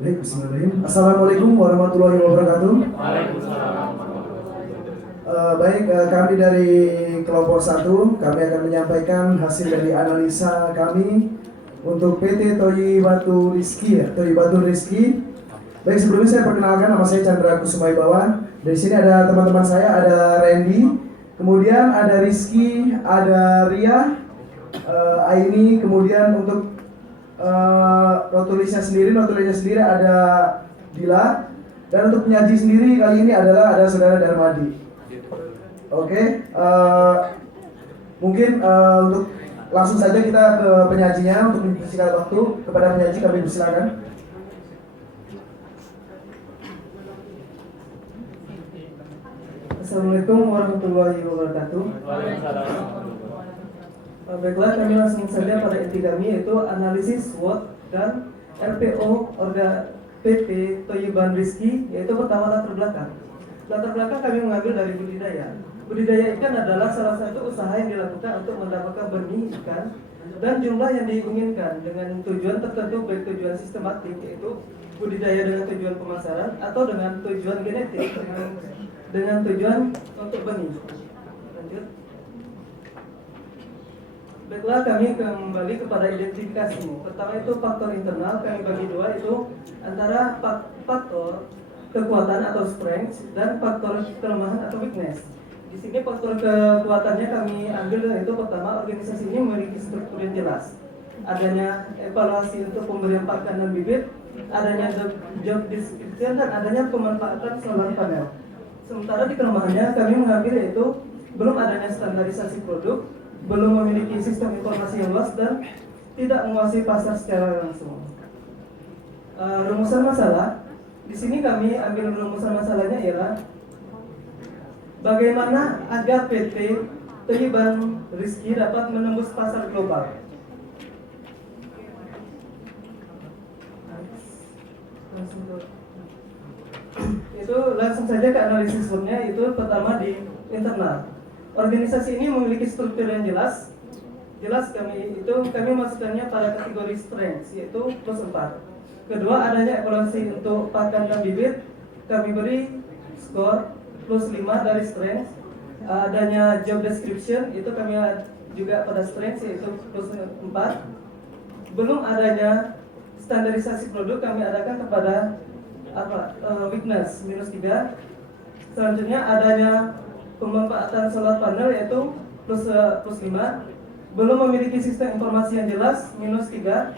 Baik, bismillahirrahmanirrahim. Assalamualaikum warahmatullahi wabarakatuh. Waalaikumsalam. Baik, kami dari kelompok 1, kami akan menyampaikan hasil dari analisa kami untuk PT Toyi Batu Rizki, Toyi Batu Rizki. Baik, sebelumnya saya perkenalkan, nama saya Chandra Kusumaibawa. Dari sini ada teman-teman saya, ada Randy, kemudian ada Rizky, ada Ria, Aini, kemudian untuk notulisnya sendiri ada Dila, dan untuk penyaji sendiri kali ini ada saudara Darmadi. Oke, mungkin untuk langsung saja kita ke penyajinya untuk mempersingkat waktu. Kepada penyaji kami persilakan. Assalamualaikum warahmatullahi wabarakatuh. Baiklah, kami langsung saja pada inti kami, yaitu analisis SWOT dan RPO Orga PT Toyi Batu Rizki. Yaitu pertama latar belakang. Latar belakang kami mengambil dari budidaya. Budidaya ikan adalah salah satu usaha yang dilakukan untuk mendapatkan benih ikan dan jumlah yang diinginkan dengan tujuan tertentu, baik tujuan sistematik yaitu budidaya dengan tujuan pemasaran atau dengan tujuan genetik dengan tujuan untuk benih. Lanjut. Baiklah, kami kembali kepada identifikasi. Pertama itu faktor internal, kami bagi dua, itu antara faktor kekuatan atau strength dan faktor kelemahan atau weakness. Di sini faktor kekuatannya kami ambil, yaitu pertama, organisasi ini memiliki struktur yang jelas, adanya evaluasi untuk pemberian pakan dan bibit, adanya job description, dan adanya pemanfaatan solar panel. Sementara di kelemahannya kami mengambil yaitu belum adanya standarisasi produk, belum memiliki sistem informasi yang luas, dan tidak menguasai pasar secara langsung. Rumusan masalah, di sini kami ambil rumusan masalahnya ialah bagaimana agar PT Toyi Batu Rizki dapat menembus pasar global. Itu langsung saja ke analisis SWOT-nya. Itu pertama di internal. Organisasi ini memiliki struktur yang jelas. Kami masukkannya pada kategori strength, yaitu +4. Kedua, adanya evaluasi untuk pakan dan bibit, kami beri skor +5 dari strength. Adanya job description, itu kami juga pada strength, yaitu +4. Belum adanya standarisasi produk, kami adakan kepada weakness -3. Selanjutnya adanya pemanfaatan solar panel, yaitu +5. Belum memiliki sistem informasi yang jelas -3.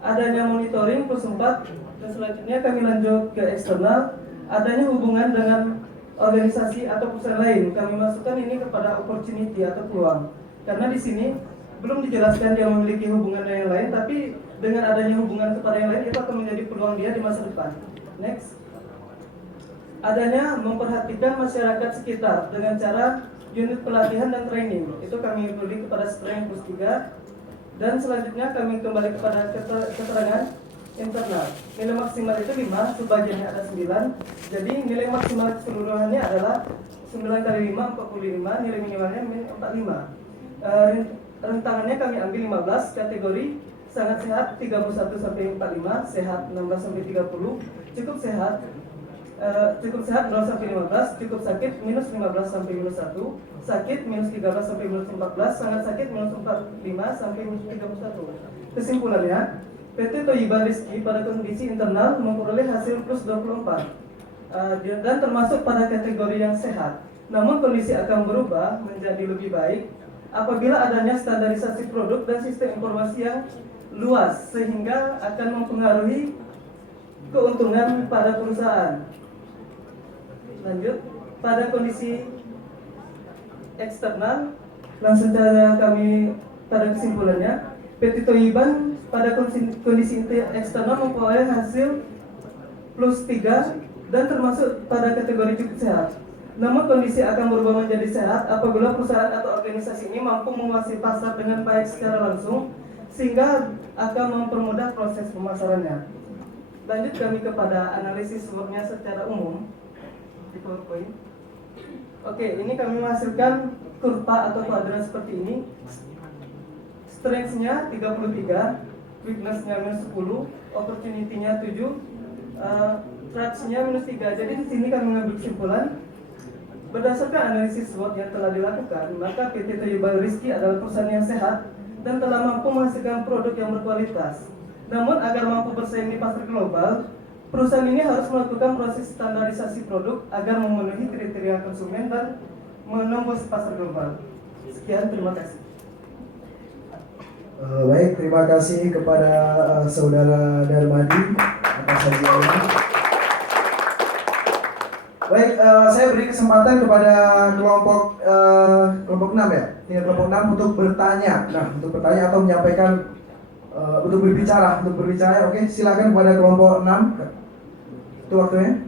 Adanya monitoring +4. Dan selanjutnya kami lanjut ke eksternal, adanya hubungan dengan organisasi atau perusahaan lain. Kami masukkan ini kepada opportunity atau peluang, karena di sini belum dijelaskan dia memiliki hubungan dengan yang lain, tapi dengan adanya hubungan kepada yang lain itu akan menjadi peluang dia di masa depan. Next. Adanya memperhatikan masyarakat sekitar dengan cara unit pelatihan dan training. Itu kami beri kepada strength +3. Dan selanjutnya kami kembali kepada keterangan internal. Nilai maksimal itu 5, sebagiannya ada 9. Jadi nilai maksimal keseluruhannya adalah 9 kali 5, 45. Nilai minimalnya 45. Rentangannya kami ambil 15. Kategori sangat sehat 31 sampai 45, sehat 16 sampai 30, cukup sehat 0 sampai 15, cukup sakit -15 sampai -1, sakit -13 sampai -14, sangat sakit -45 sampai -31. Kesimpulannya, PT Toyi Batu Rizki pada kondisi internal memperoleh hasil +24 dan termasuk pada kategori yang sehat. Namun kondisi akan berubah menjadi lebih baik apabila adanya standarisasi produk dan sistem informasi yang luas, sehingga akan mempengaruhi keuntungan pada perusahaan. Lanjut, pada kondisi eksternal, langsung saja kami pada kesimpulannya, PT Toyi Batu pada kondisi eksternal memperoleh hasil +3 dan termasuk pada kategori cukup sehat. Namun kondisi akan berubah menjadi sehat apabila perusahaan atau organisasi ini mampu menguasai pasar dengan baik secara langsung, sehingga akan mempermudah proses pemasarannya. Lanjut kami kepada analisis SWOT-nya secara umum di PowerPoint. Oke, ini kami menghasilkan kurva atau kuadran seperti ini. Strength-nya 33, weakness-nya -10, opportunity-nya 7, Tratsnya -3. Jadi di sini kami mengambil kesimpulan berdasarkan analisis SWOT yang telah dilakukan, maka PT Toyo Batu Rizky adalah perusahaan yang sehat dan telah mampu menghasilkan produk yang berkualitas. Namun agar mampu bersaing di pasar global, perusahaan ini harus melakukan proses standarisasi produk agar memenuhi kriteria konsumen dan menembus pasar global. Sekian, terima kasih. Baik, terima kasih kepada Saudara Darmadi atas sajiannya. Baik, saya beri kesempatan kepada kelompok 6 ya, kelompok 6 untuk bertanya. Nah, untuk bertanya atau menyampaikan untuk berbicara, oke, silakan kepada kelompok 6. Itu waktunya.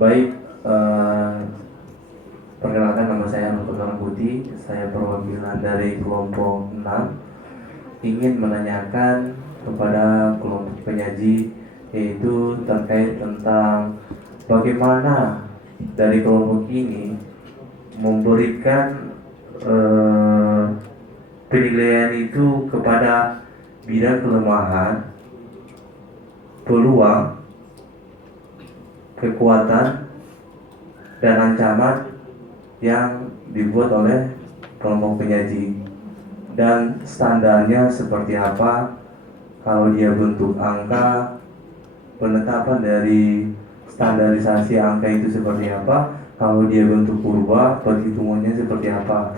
Baik, perkenalkan nama saya Nurul Putih. Saya perwakilan dari kelompok 6 ingin menanyakan kepada kelompok penyaji, yaitu terkait tentang bagaimana dari kelompok ini memberikan penilaian itu kepada bidang kelemahan, peluang, kekuatan, dan ancaman yang dibuat oleh kelompok penyaji, dan standarnya seperti apa. Kalau dia bentuk angka, penetapan dari standarisasi angka itu seperti apa. Kalau dia bentuk kurva, perhitungannya seperti apa.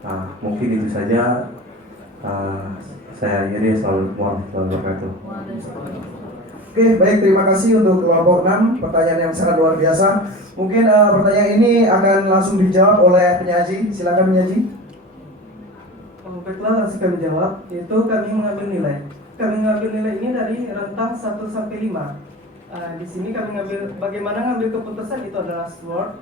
Nah, mungkin itu saja. Saya akhiri. Assalamualaikum warahmatullahi wabarakatuh. Oke, baik, terima kasih untuk kelompok 6. Pertanyaan yang sangat luar biasa. Mungkin pertanyaan ini akan langsung dijawab oleh penyaji. Silakan penyaji. Baiklah, langsung kami jawab. Itu kami mengambil nilai. Kami mengambil nilai ini dari rentang 1 sampai 5. Di sini kami mengambil bagaimana mengambil keputusan itu adalah SWOT,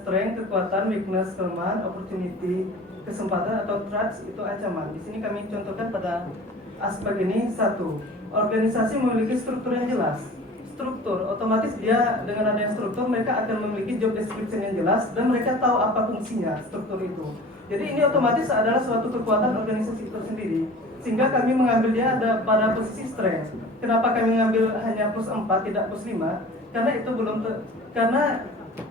strength, kekuatan, weakness, kelemahan, opportunity, kesempatan atau threats itu ancaman. Di sini kami contohkan pada aspek ini. 1. Organisasi memiliki struktur yang jelas. Struktur, otomatis dia dengan adanya struktur mereka akan memiliki job description yang jelas dan mereka tahu apa fungsinya struktur itu. Jadi ini otomatis adalah suatu kekuatan organisasi itu sendiri. Sehingga kami mengambil dia ada pada posisi strength. Kenapa kami mengambil hanya +4 tidak +5? Karena itu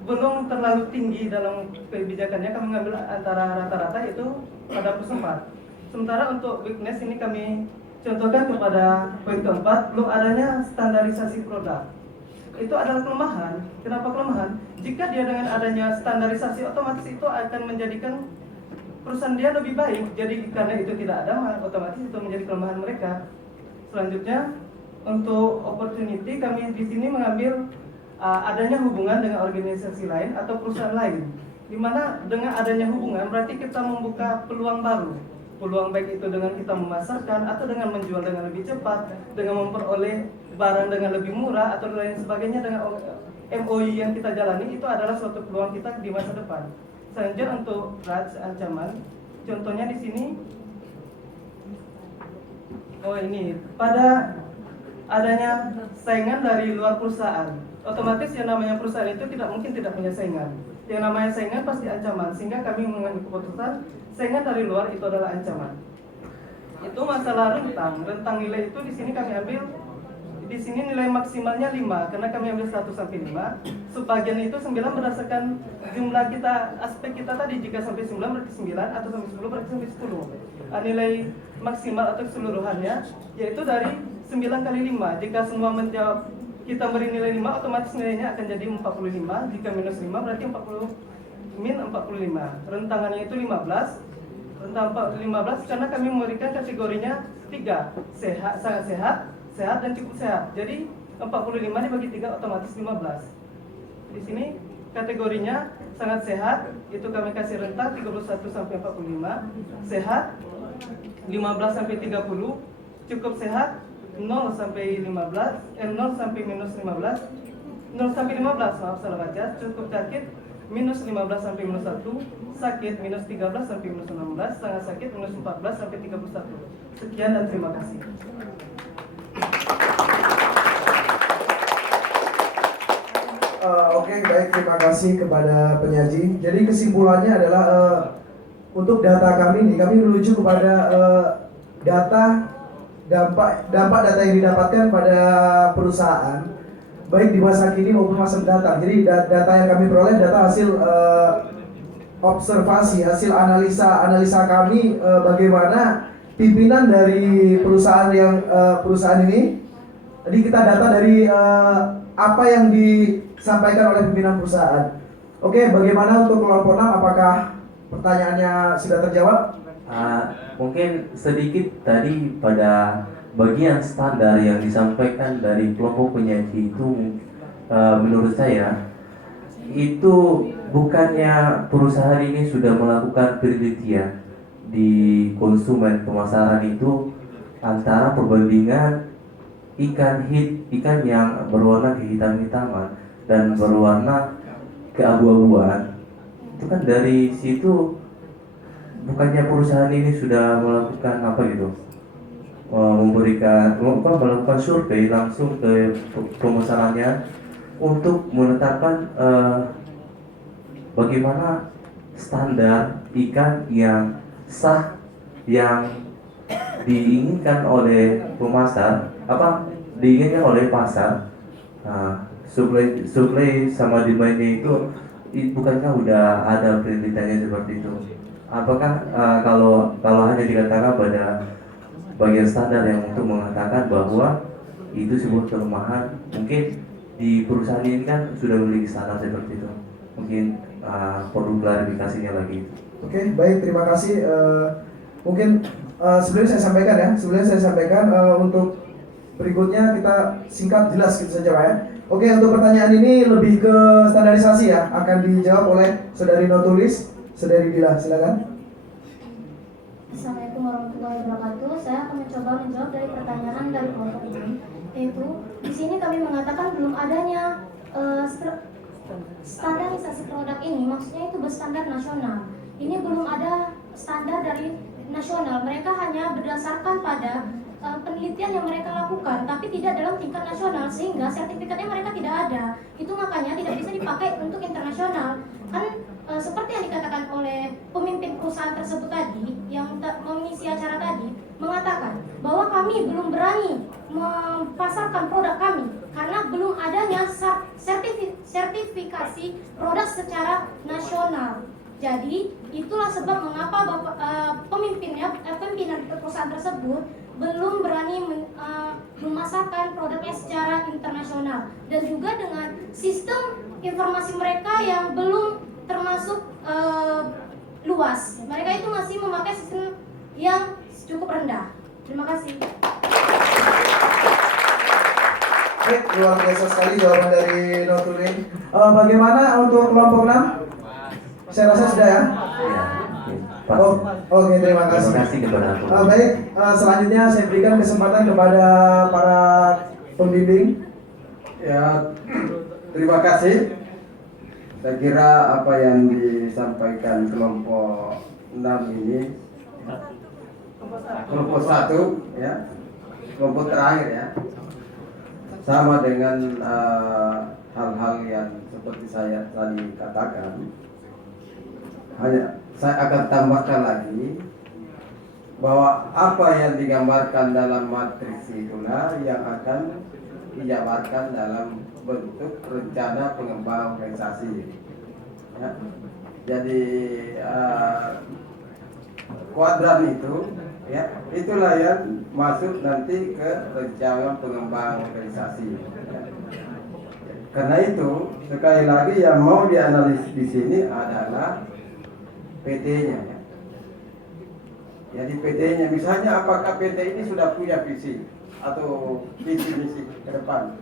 belum terlalu tinggi dalam kebijakannya. Kami mengambil antara rata-rata itu pada +4. Sementara untuk weakness ini kami contohkan kepada poin keempat, belum adanya standarisasi produk. Itu adalah kelemahan. Kenapa kelemahan? Jika dia dengan adanya standarisasi, otomatis itu akan menjadikan perusahaan dia lebih baik. Jadi karena itu tidak ada, otomatis itu menjadi kelemahan mereka. Selanjutnya, untuk opportunity kami di sini mengambil adanya hubungan dengan organisasi lain atau perusahaan lain. Di mana dengan adanya hubungan berarti kita membuka peluang baru. Peluang baik itu dengan kita memasarkan atau dengan menjual dengan lebih cepat, dengan memperoleh barang dengan lebih murah atau lain sebagainya. Dengan MOU yang kita jalani itu adalah suatu peluang kita di masa depan. Selanjutnya untuk threats, ancaman, contohnya di sini. Ini pada adanya saingan dari luar perusahaan. Otomatis yang namanya perusahaan itu tidak mungkin tidak punya saingan. Yang namanya saingan pasti ancaman. Sehingga kami mengambil keputusan saingan dari luar itu adalah ancaman. Itu masalah rentang nilai itu di sini kami ambil. Di sini nilai maksimalnya 5 karena kami ambil 1 sampai 5. Sebagian itu 9 berdasarkan jumlah kita, aspek kita tadi. Jika sampai 9 berarti 9 atau sampai 10 berarti sampai 10. Nilai maksimal atau keseluruhannya yaitu dari 9 kali 5. Jika semua menjawab kita beri nilai 5, otomatis nilainya akan jadi 45. Jika minus 5 berarti 45. Rentangannya itu 15. Rentang 15 karena kami memberikan kategorinya 3. Sehat, sangat sehat, sehat dan cukup sehat. Jadi 45 dibagi 3 otomatis 15. Di sini kategorinya sangat sehat, itu kami kasih rentang 31 sampai 45. Sehat 15 sampai 30. Cukup sehat 0 sampai 15, 0 sampai minus 15, 0 sampai 15, maaf salah baca. Cukup sakit minus 15 sampai minus 1, sakit minus 13 sampai minus 16, sangat sakit minus 14 sampai 31. Sekian dan terima kasih. Oke, baik, terima kasih kepada penyaji. Jadi kesimpulannya adalah untuk data kami ini, kami menuju kepada data dampak data yang didapatkan pada perusahaan, baik di masa kini maupun masa mendatang. Jadi data yang kami peroleh data hasil observasi, hasil analisa kami bagaimana pimpinan dari perusahaan ini. Jadi kita data dari apa yang disampaikan oleh pimpinan perusahaan. Oke, bagaimana untuk kelompok 6? Apakah pertanyaannya sudah terjawab? Mungkin sedikit tadi pada bagian standar yang disampaikan dari kelompok penyaji itu, menurut saya itu bukannya perusahaan ini sudah melakukan penelitian di konsumen pemasaran itu antara perbandingan ikan yang berwarna kehitam-hitaman dan berwarna keabu-abuan. Itu kan dari situ, bukannya perusahaan ini sudah melakukan apa gitu, melakukan survei langsung ke pemesanannya untuk menetapkan bagaimana standar ikan yang sah yang diinginkan oleh pemasar, diinginkan oleh pasar. Supply sama demandnya itu bukankah udah ada penelitiannya seperti itu? Apakah kalau hanya dikatakan pada bagian standar yang untuk mengatakan bahwa itu sebuah kelemahan, mungkin di perusahaan ini kan sudah memiliki standar seperti itu, mungkin perlu klarifikasinya lagi. Oke, baik, terima kasih. Mungkin sebelumnya saya sampaikan untuk berikutnya kita singkat jelas gitu saja Pak ya. Oke, untuk pertanyaan ini lebih ke standarisasi ya, akan dijawab oleh Saudari Notulis, Saudari Dila, silakan. Assalamualaikum warahmatullahi wabarakatuh. Saya akan mencoba menjawab dari pertanyaan dari kelompok ini, yaitu di sini kami mengatakan belum adanya standarisasi produk ini, maksudnya itu berstandar nasional. Ini belum ada standar dari nasional. Mereka hanya berdasarkan pada penelitian yang mereka lakukan, tapi tidak dalam tingkat nasional, sehingga sertifikatnya mereka tidak ada. Itu makanya tidak bisa dipakai untuk internasional. Kan seperti yang dikatakan oleh pemimpin perusahaan tersebut tadi, yang mengisi acara tadi, mengatakan bahwa kami belum berani memasarkan produk kami karena belum adanya sertifikasi produk secara nasional. Jadi itulah sebab mengapa pimpinan perusahaan tersebut belum berani memasarkan produknya secara internasional, dan juga dengan sistem informasi mereka yang belum termasuk luas. Mereka itu masih memakai sistem yang cukup rendah. Terima kasih. Baik, luar biasa sekali jawaban dari Noturin. Bagaimana untuk kelompok 6? Saya rasa sudah ya. Oke, terima kasih. Terima kasih kepada aku. Baik, selanjutnya saya berikan kesempatan kepada para pembimbing. Ya, terima kasih. Saya kira apa yang disampaikan kelompok 6 ini, kelompok 1 ya, kelompok terakhir ya, sama dengan hal-hal yang seperti saya tadi katakan. Hanya saya akan tambahkan lagi bahwa apa yang digambarkan dalam matriks itulah yang akan dijabarkan dalam bentuk rencana pengembangan organisasi. Ya. Jadi kuadran itu, ya, itulah yang masuk nanti ke rencana pengembangan organisasi. Ya. Karena itu sekali lagi yang mau dianalisis di sini adalah PT-nya. Ya. Jadi PT-nya, misalnya apakah PT ini sudah punya visi atau visi misi ke depan?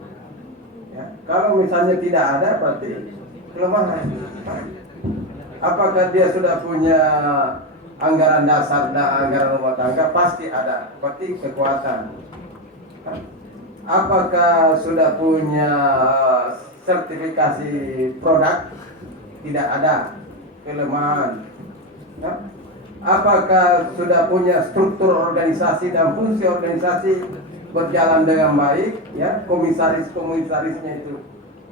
Ya. Kalau misalnya tidak ada, berarti kelemahan. Apakah dia sudah punya anggaran dasar dan anggaran rumah tangga? Pasti ada, berarti kekuatan. Apakah sudah punya sertifikasi produk? Tidak ada, kelemahan. Apakah sudah punya struktur organisasi dan fungsi organisasi berjalan dengan baik, ya, komisarisnya itu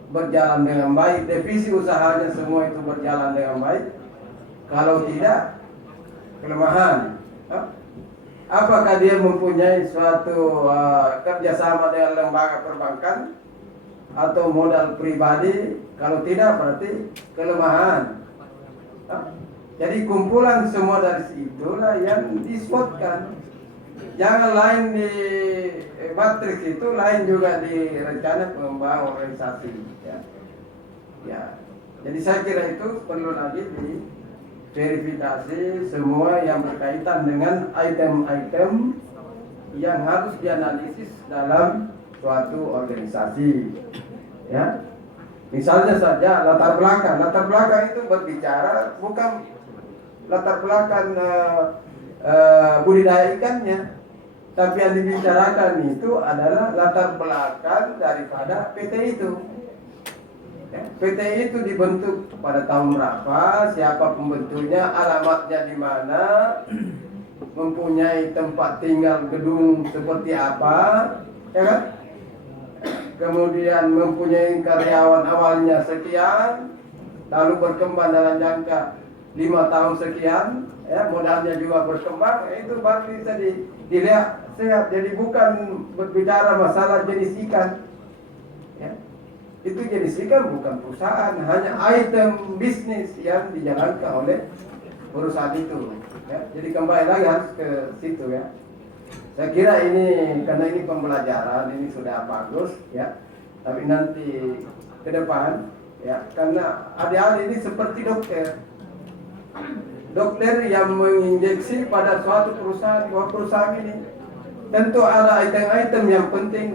berjalan dengan baik, divisi usahanya semua itu berjalan dengan baik. Kalau tidak, kelemahan. Apakah dia mempunyai suatu kerjasama dengan lembaga perbankan atau modal pribadi? Kalau tidak, berarti kelemahan. Jadi kumpulan semua dari situlah yang disebutkan. Jangan lain di matriks itu, lain juga di rencana pengembangan organisasi. Ya. Jadi saya kira itu perlu lagi diverifikasi semua yang berkaitan dengan item-item yang harus dianalisis dalam suatu organisasi. Ya, misalnya saja latar belakang itu berbicara bukan latar belakang budidaya ikannya, tapi yang dibicarakan itu adalah latar belakang daripada PT itu. Ya, PT itu dibentuk pada tahun berapa, siapa pembentuknya, alamatnya di mana, mempunyai tempat tinggal gedung seperti apa, ya kan? Kemudian mempunyai karyawan awalnya sekian, lalu berkembang dalam jangka 5 tahun sekian, ya, modalnya juga berkembang, itu baru bisa dilihat sehat. Jadi bukan berbicara masalah jenis ikan, ya. Itu jenis ikan bukan perusahaan, hanya item bisnis yang dijalankan oleh perusahaan itu. Ya. Jadi kembali lagi harus ke situ, ya. Saya kira ini karena ini pembelajaran, ini sudah bagus, ya. Tapi nanti ke depan, ya, karena adik-adik ini seperti dokter yang menginjeksi pada suatu perusahaan, bahwa perusahaan ini tentu ada item-item yang penting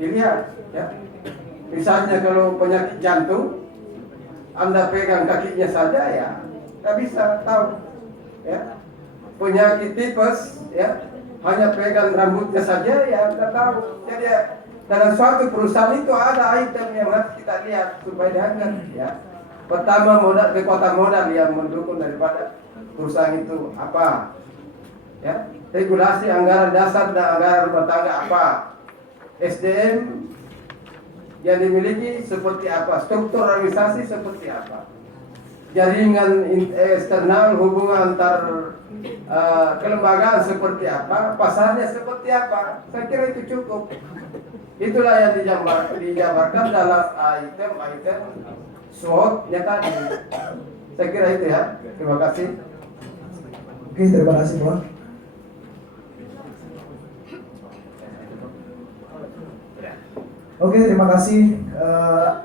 dilihat, ya. Misalnya kalau penyakit jantung, Anda pegang kakinya saja, ya, nggak bisa tahu, ya. Penyakit tipes, ya, hanya pegang rambutnya saja, ya, nggak tahu. Jadi dalam suatu perusahaan itu ada item yang harus kita lihat supaya diangkat, ya. Pertama, kekuatan modal yang mendukung daripada perusahaan itu apa, ya. Regulasi anggaran dasar dan anggaran rumah tangga apa, SDM yang dimiliki seperti apa, struktur organisasi seperti apa, jaringan eksternal, hubungan antar kelembagaan seperti apa, pasarnya seperti apa. Saya kira itu cukup. Itulah yang dijabarkan dalam item-item SWOT-nya tadi. Saya kira itu, ya. Terima kasih. Oke, terima kasih, Pak. Oke, terima kasih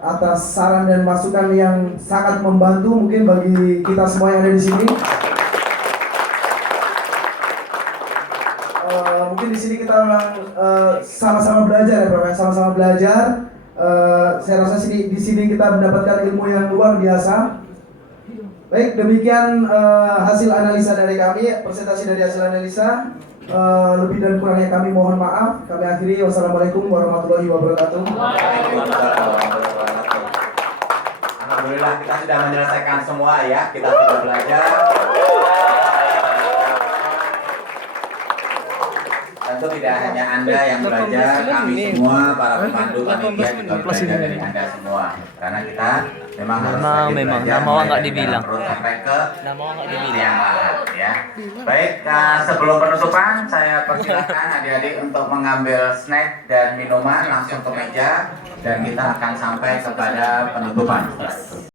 atas saran dan masukan yang sangat membantu mungkin bagi kita semua yang ada di sini. Mungkin di sini kita memang sama-sama belajar, ya, Prof. Sama-sama belajar. Saya rasa di sini kita mendapatkan ilmu yang luar biasa. Baik, demikian hasil analisa dari kami, presentasi dari hasil analisa. Lebih dan kurangnya kami mohon maaf. Kami akhiri. Wassalamualaikum warahmatullahi wabarakatuh. Alhamdulillah kita sudah menyelesaikan semua, ya. Kita sudah belajar. Tentu tidak hanya Anda yang belajar, kami semua para pemandu panitia juga belajar dari Anda semua. Karena kita memang harus belajar nggak dibilang terus sampai ke yang lain, ya. Baik, sebelum penutupan saya persilakan adik-adik untuk mengambil snack dan minuman langsung ke meja dan kita akan sampai kepada penutupan.